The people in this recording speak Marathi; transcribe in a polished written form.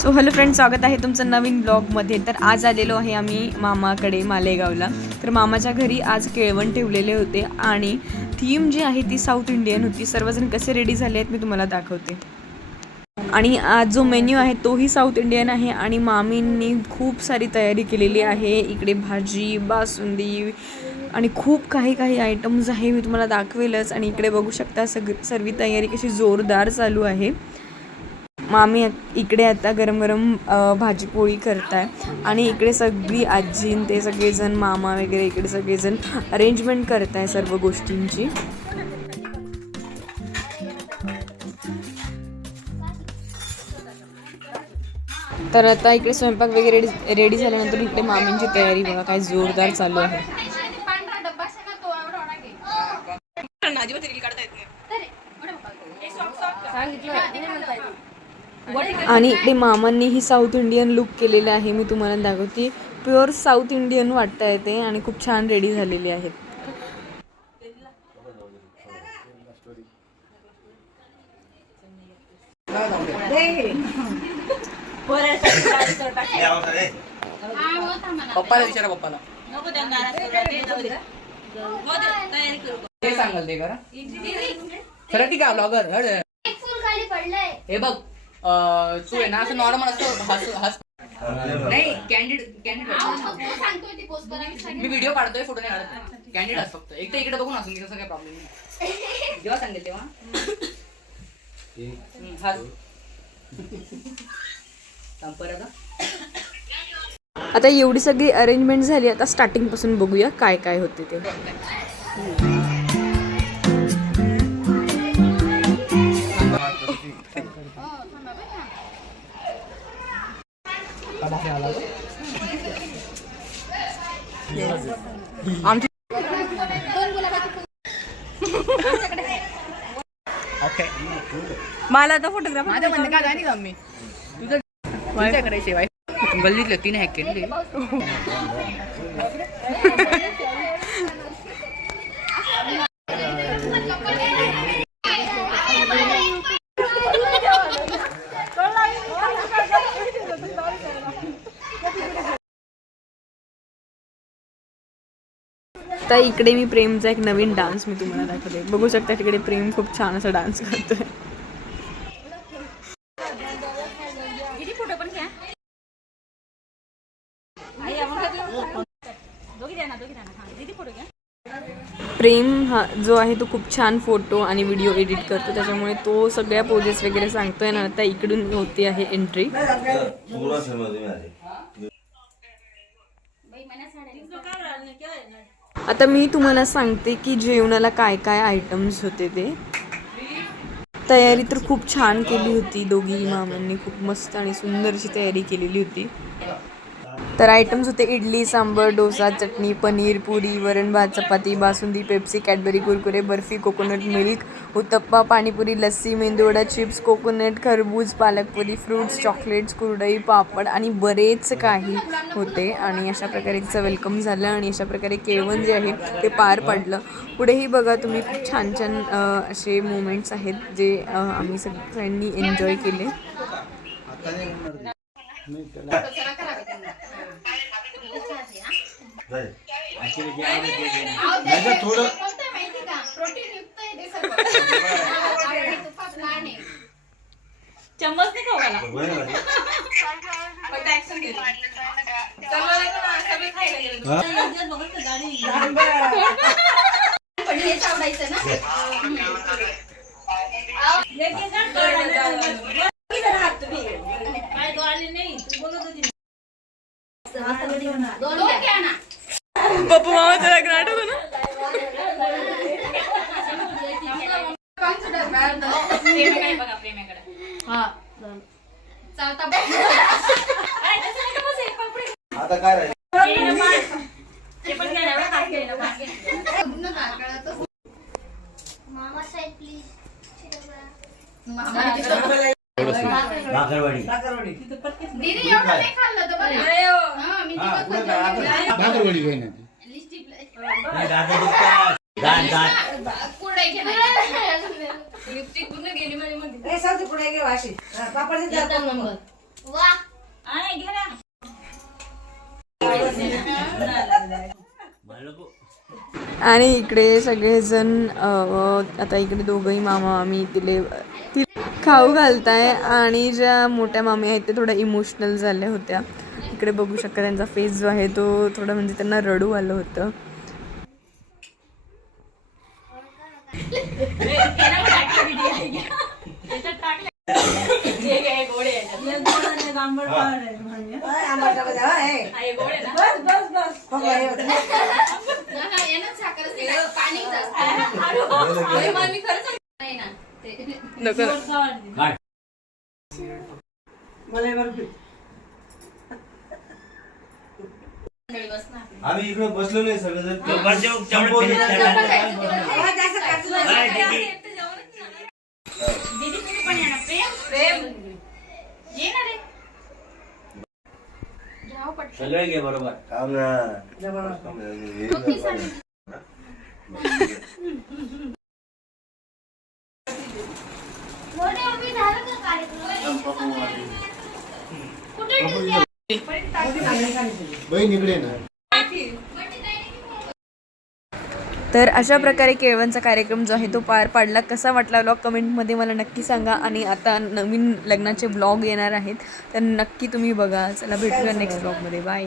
सो हॅलो फ्रेंड्स, स्वागत आहे तुमचं नवीन ब्लॉगमध्ये. तर आज आलेलो आहे आम्ही मामाकडे मालेगावला. तर मामाच्या घरी आज केळवण ठेवलेले होते आणि थीम जी आहे ती साऊथ इंडियन होती. सर्वजण कसे रेडी झाले आहेत मी तुम्हाला दाखवते. आणि आज जो मेन्यू आहे तोही साऊथ इंडियन आहे आणि मामींनी खूप सारी तयारी केलेली आहे. इकडे भाजी, बासुंदी आणि खूप काही आयटम्स आहे, मी तुम्हाला दाखवेलच. आणि इकडे बघू शकता सर्व तयारी कशी जोरदार चालू आहे. मामी इकडे आता गरम गरम भाजी पोळी करताय आणि इकडे सगळी आजीन ते सगळेजण मामा वगैरे इकडे सगळेजण अरेंजमेंट करताय सर्व गोष्टींची. तर आता इकडे स्वयंपाक वगैरे रेडी झाल्यानंतर इकडे मामींची तयारी बघा काय जोरदार चालू आहे. आणि इकडे मामांनीही साऊथ इंडियन लुक केलेला आहे, मी तुम्हाला दाखवते. प्युअर साऊथ इंडियन वाटतं आहे ते आणि खूप छान रेडी झालेले आहेत. पप्पाला विचारा, पप्पाला ते सांगाल ते करा. खरं ठीक आहे ब्लॉगर. हे बघ तू आहे ना असं नॉर्मल असं नाही कॅन्डिड मी व्हिडिओ काढतोय, फोटो नाही काढत. कॅन्डिड असं फक्त एक तर इकडे बघून असून तसं काही प्रॉब्लेम नाही. जेव्हा सांगेल तेव्हा आता एवढी सगळी अरेंजमेंट झाली. आता स्टार्टिंग पासून बघूया काय काय होते ते. मला आता फोटोग्राफर माझ्या म्हणणं काय नाही का मी तुझं काय करायचे बाय गल्लीतलं तिने हॅक केले. तर इकडे मी प्रेमचा एक नवीन डान्स मी तुम्हाला दाखवते. बघू शकता तिकडे प्रेम खूप छान असा डान्स करतोय. प्रेम हा जो आहे तो खूप छान फोटो आणि व्हिडिओ एडिट करतो, त्याच्यामुळे तो सगळ्या पोजेस वगैरे सांगतोय ना. आता इकडून होती आहे एंट्री. आता मी तुम्हाला सांगते की जेवणाला काय काय आयटम्स होते ते. तयारी तर खूप छान केली होती. दोघी मामांनी खूप मस्त आणि सुंदर अशी तयारी केलेली होती. तर आयटम्स होते इडली, सांबर, डोसा, चटणी, पनीर, पुरी, वरण भात, चपाती, बासुंदी, Pepsi, Cadbury, Kurkure, barfi, coconut milk, uttappa, panipuri, lassi, meduvada, chips, coconut, खरबूज, पालकपुरी, फ्रूट्स, चॉकलेट्स, कुरडई, पापड आणि बरेच काही होते. आणि अशा प्रकारे तिचं वेलकम झालं आणि अशा प्रकारे केळवण जे आहे ते पार पडलं. पुढेही बघा तुम्ही खूप छान छान असे मोमेंट्स आहेत जे आम्ही सगळ्यांनी एन्जॉय केले. चम्मच नाही खावाला पप्पू मामाचं लग्न आठवतं ना. आता काय राहील मामा साहेब प्लीज. भाकरवाडी दीदी एवढं नाही खाल्लं तर बरं. हां मी भाकरवाडी काही नाही. कुरडई घेणार. लिपस्टिक पूर्ण गेली माझी मध्ये. ए सावची कुठे गे वाशी पापड दे नंबर. वाह आणि इकडे सगळेजण आता इकडे दोघंही मामा मामी तिले खाऊ घालताय आणि ज्या मोठ्या मामी आहेत ते थोड्या इमोशनल झाल्या होत्या. इकडे बघू शकता त्यांचा फेस जो आहे तो थोडा म्हणजे त्यांना रडू आलं होतं. आम्ही इकडे बसलेलो आहे सगळेजण. दीदी तुम्ही पण येणार. प्रेम ये ना रे. सगळे घे बरोबर. काम ना. बहीण इकडे ना. तर अशा प्रकारे केळवणचा कार्यक्रम जो आहे तो पार पाडला. कसा वाटला व्लॉग कमेंटमध्ये मला नक्की सांगा. आणि आता नवीन लग्नाचे ब्लॉग येणार आहेत तर नक्की तुम्ही बघा. चला भेटूया नेक्स्ट ब्लॉगमध्ये. बाय.